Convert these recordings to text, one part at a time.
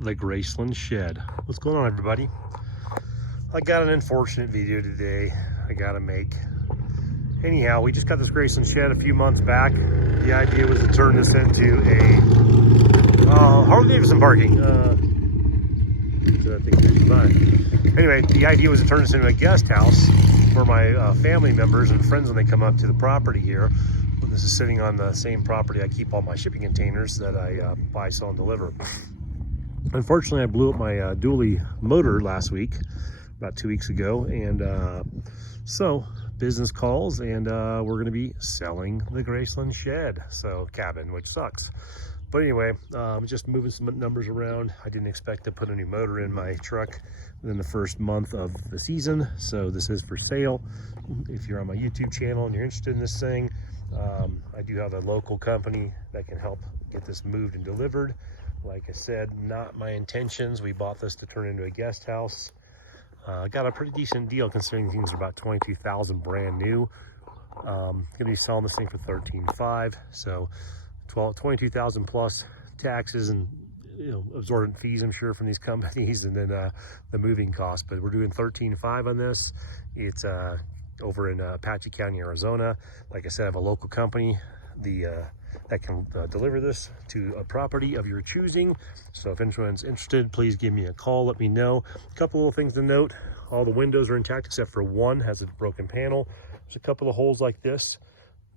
the Graceland shed. What's going on, everybody? I got an unfortunate video today I gotta make. Anyhow, we just got this Graceland shed a few months back. The idea was to turn this into a Harley Davidson parking. Anyway, the idea was to turn this into a guest house for my family members and friends when they come up to the property here. When this is sitting on the same property I keep all my shipping containers that I buy, sell, and deliver. Unfortunately, I blew up my dually motor last week, about 2 weeks ago, and so business calls, and we're going to be selling the Graceland shed, so cabin, which sucks. But anyway, just moving some numbers around. I didn't expect to put a new motor in my truck within the first month of the season, so this is for sale. If you're on my YouTube channel and you're interested in this thing, I do have a local company that can help get this moved and delivered. Like I said, not my intentions. We bought this to turn into a guest house. Got a pretty decent deal considering things are about $22,000 brand new. Gonna be selling this thing for $13,500. So 22,000 plus taxes and absorbent fees, I'm sure, from these companies, and then the moving cost. But we're doing $13,500 on this. It's over in Apache County, Arizona. Like I said, I have a local company that can deliver this to a property of your choosing. So if anyone's interested, please give me a call, let me know. A couple little things to note: all the windows are intact except for one has a broken panel. There's a couple of holes like this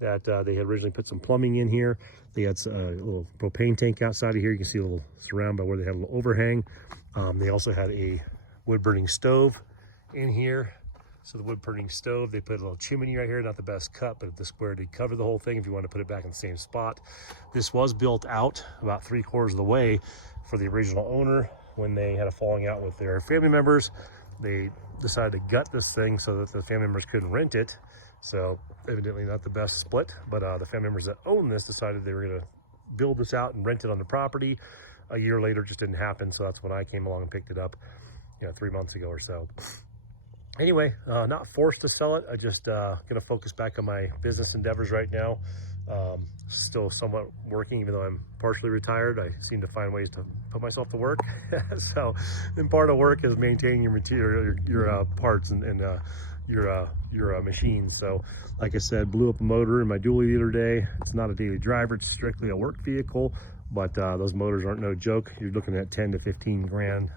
that they had originally put some plumbing in here. They had a little propane tank outside of here. You can see a little surround by where they had a little overhang. They also had a wood burning stove in here. So the wood burning stove, they put a little chimney right here, not the best cut, but the square did cover the whole thing if you want to put it back in the same spot. This was built out about 3/4 of the way for the original owner. When they had a falling out with their family members, they decided to gut this thing so that the family members couldn't rent it. So evidently not the best split, but the family members that own this decided they were gonna build this out and rent it on the property. A year later, it just didn't happen. So that's when I came along and picked it up, 3 months ago or so. Anyway, not forced to sell it. I just gonna focus back on my business endeavors right now. Still somewhat working, even though I'm partially retired. I seem to find ways to put myself to work. So, and part of work is maintaining your material, your parts, and your machines. So, like I said, blew up a motor in my dually the other day. It's not a daily driver; it's strictly a work vehicle. But those motors aren't no joke. You're looking at 10 to 15 grand,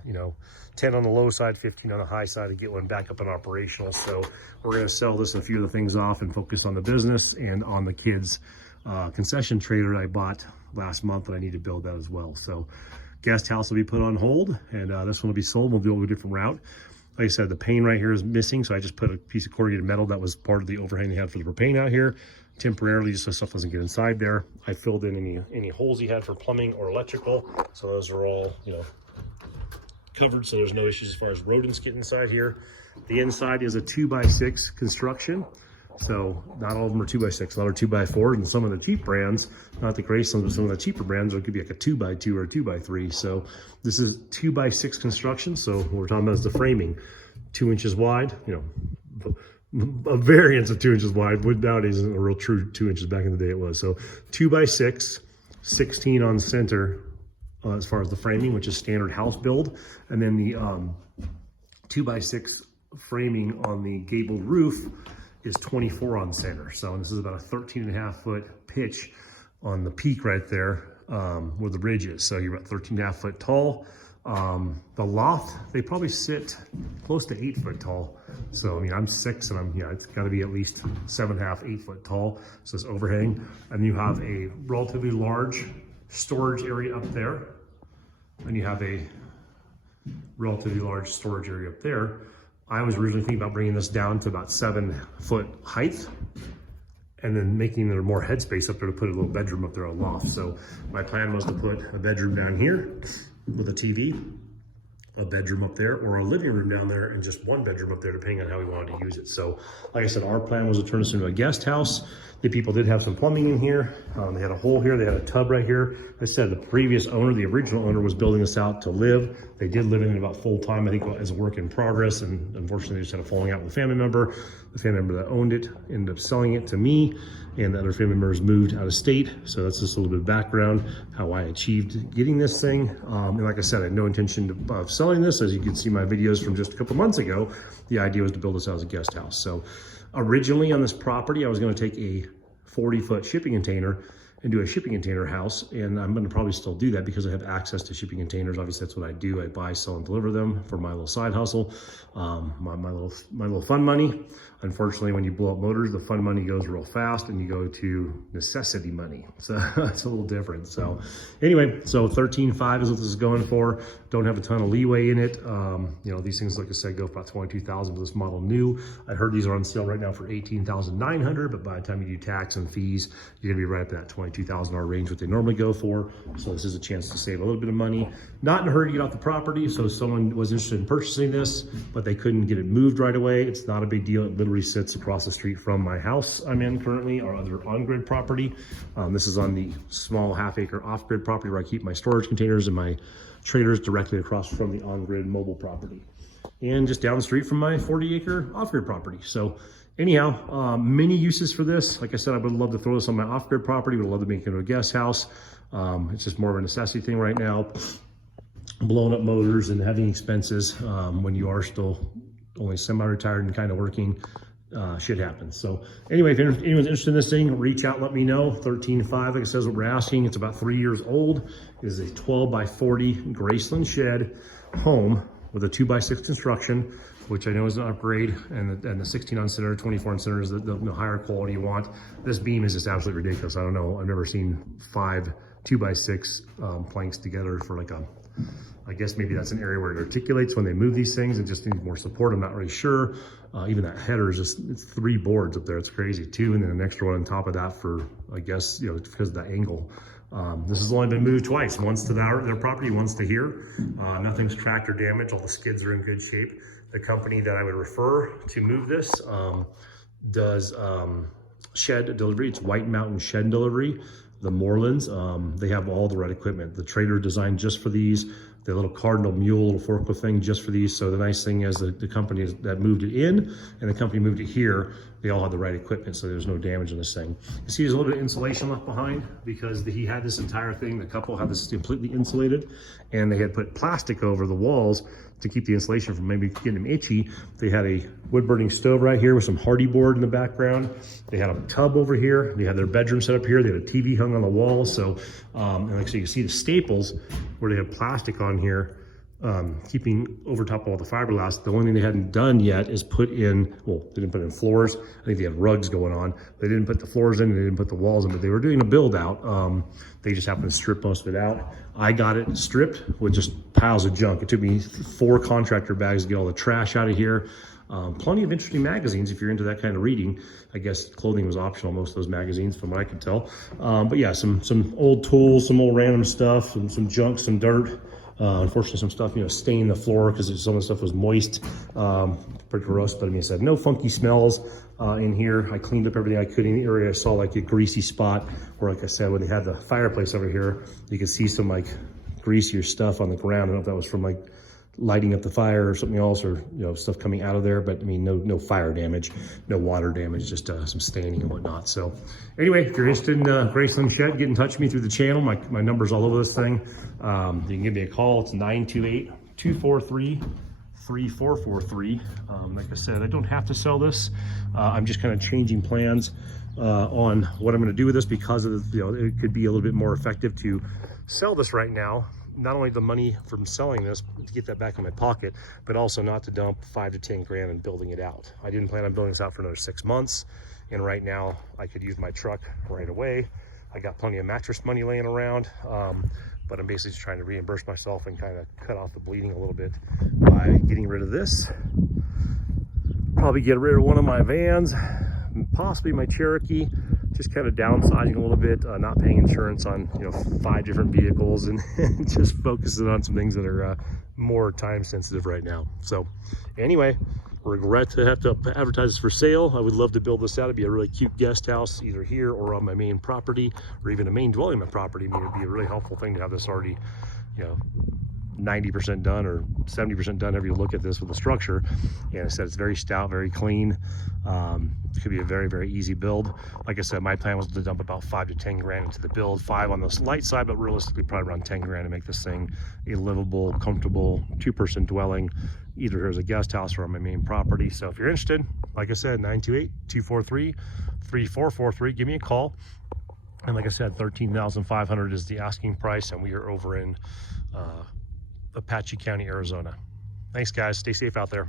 10 on the low side, 15 on the high side to get one back up and operational. So we're gonna sell this and a few of the things off and focus on the business and on the kids' concession trailer I bought last month, and I need to build that as well. So guest house will be put on hold, and this one will be sold. We'll do a different route. Like I said, the pane right here is missing, so I just put a piece of corrugated metal that was part of the overhang they had for the propane out here temporarily, just so stuff doesn't get inside there. I filled in any holes he had for plumbing or electrical, so those are all covered, so there's no issues as far as rodents get inside here. The inside is a 2x6 construction, so not all of them are 2x6. A lot are 2x4s, and some of the cheap brands, not the Graceland, but some of the cheaper brands, it could be like a 2x2 or a 2x3. So this is 2x6 construction. So what we're talking about is the framing, 2 inches wide. A variance of 2 inches wide, wood nowadays isn't a real true 2 inches. Back in the day it was. So 2x6, 16 on center as far as the framing, which is standard house build, and then the 2x6 framing on the gabled roof is 24 on center. So this is about a 13.5-foot pitch on the peak right there where the ridge is. So you're about 13.5 foot tall. The loft, they probably sit close to 8 foot tall. So, I'm 6, and it's got to be at least 7.5, 8 foot tall. So it's overhang. And you have a relatively large storage area up there. And you have a relatively large storage area up there. I was originally thinking about bringing this down to about 7 foot height, and then making there more headspace up there to put a little bedroom up there, a loft. So my plan was to put a bedroom down here with a TV, a bedroom up there, or a living room down there, and just one bedroom up there, depending on how we wanted to use it. So like I said, our plan was to turn this into a guest house. The people did have some plumbing in here. They had a hole here, they had a tub right here. Like I said, the previous owner, the original owner, was building this out to live. They did live in it about full time, I think, as a work in progress, and unfortunately they just had a falling out with a family member. The family member that owned it ended up selling it to me, and the other family members moved out of state. So that's just a little bit of background, how I achieved getting this thing. And like I said, I had no intention of selling this. As you can see my videos from just a couple months ago, the idea was to build this out as a guest house. So originally on this property, I was going to take a 40-foot shipping container and do a shipping container house. And I'm going to probably still do that because I have access to shipping containers. Obviously that's what I do. I buy, sell, and deliver them for my little side hustle, my little fun money. Unfortunately, when you blow up motors, the fun money goes real fast and you go to necessity money. So that's a little different. So anyway, so 13.5 is what this is going for. Don't have a ton of leeway in it. You know, these things, like I said, go for about 22,000 for this model new. I heard these are on sale right now for 18,900, but by the time you do tax and fees, you're gonna be right up at that $22,000 range, what they normally go for. So this is a chance to save a little bit of money. Not in a hurry to get off the property. So if someone was interested in purchasing this, but they couldn't get it moved right away, it's not a big deal. It literally sits across the street from my house I'm in currently, our other on-grid property. This is on the small half-acre off-grid property where I keep my storage containers and my trailers, directly across from the on-grid mobile property, and just down the street from my 40-acre off-grid property. So anyhow, many uses for this. Like I said, I would love to throw this on my off-grid property. Would love to make it into a guest house. It's just more of a necessity thing right now. Blowing up motors and having expenses when you are still only semi-retired and kind of working, shit happens. So anyway, if anyone's interested in this thing, reach out, let me know. 13.5, like it says, what we're asking. It's about 3 years old. It is a 12 by 40 Graceland shed home with a 2x6 construction, which I know is an upgrade, and the 16 on center, 24 on center is the higher quality you want. This beam is just absolutely ridiculous. I don't know, I've never seen 5 2x6 planks together for like a, I guess maybe that's an area where it articulates when they move these things and just needs more support. I'm not really sure. Even that header is just, it's 3 boards up there. It's crazy, 2, and then an extra one on top of that for, I guess, you know, because of that angle. This has only been moved twice, once to their property, once to here. Nothing's cracked or damaged. All the skids are in good shape. The company that I would refer to move this does shed delivery. It's White Mountain Shed Delivery, the Morelands. They have all the right equipment. The trailer designed just for these. The little Cardinal Mule, little forklift thing just for these. So the nice thing is the company that moved it in and the company moved it here, they all had the right equipment, so there's no damage in this thing. You see there's a little bit of insulation left behind because he had this entire thing, the couple had this completely insulated, and they had put plastic over the walls to keep the insulation from maybe getting them itchy. They had a wood burning stove right here with some hardy board in the background. They had a tub over here. They had their bedroom set up here. They had a TV hung on the wall. So, and like so you can see the staples where they have plastic on here, keeping over top of all the fiberglass. The only thing they hadn't done yet is put in, well, they didn't put in floors. I think they had rugs going on. They didn't put the floors in, and they didn't put the walls in, but they were doing a build out. They just happened to strip most of it out. I got it stripped with just piles of junk. It took me 4 contractor bags to get all the trash out of here. Plenty of interesting magazines if you're into that kind of reading. I guess clothing was optional, most of those magazines from what I could tell. But yeah, some old tools, some old random stuff, some junk, some dirt. Unfortunately, some stuff, you know, stained the floor because some of the stuff was moist. Pretty gross, but I mean, I said no funky smells in here. I cleaned up everything I could in the area. I saw like a greasy spot where, like I said, when they had the fireplace over here, you could see some like greasier stuff on the ground. I don't know if that was from like lighting up the fire or something else, or you know, stuff coming out of there, but I mean, no fire damage, no water damage, just some staining and whatnot. So anyway, if you're interested in Graceland Shed, get in touch with me through the channel. My number's all over this thing. You can give me a call. It's 928-243-3443. Like I said, I don't have to sell this. I'm just kind of changing plans on what I'm going to do with this because of the, you know, it could be a little bit more effective to sell this right now. Not only the money from selling this to get that back in my pocket, but also not to dump 5 to 10 grand in building it out. I didn't plan on building this out for another 6 months. And right now I could use my truck right away. I got plenty of mattress money laying around, but I'm basically just trying to reimburse myself and kind of cut off the bleeding a little bit by getting rid of this. Probably get rid of one of my vans, possibly my Cherokee, just kind of downsizing a little bit, not paying insurance on, you know, 5 different vehicles, and just focusing on some things that are more time sensitive right now. So anyway, regret to have to advertise this for sale. I would love to build this out. It'd be a really cute guest house either here or on my main property, or even a main dwelling on my property. I mean, it'd be a really helpful thing to have this already, you know, 90% done or 70% done, however you look at this with the structure. And I said it's very stout, very clean. It could be a very, very easy build. Like I said, my plan was to dump about 5 to 10 grand into the build, 5 on the light side, but realistically probably around 10 grand to make this thing a livable, comfortable 2-person dwelling, either here as a guest house or on my main property. So if you're interested, like I said, 928-243-3443, give me a call. And like I said, $13,500 is the asking price, and we are over in Apache County, Arizona. Thanks, guys. Stay safe out there.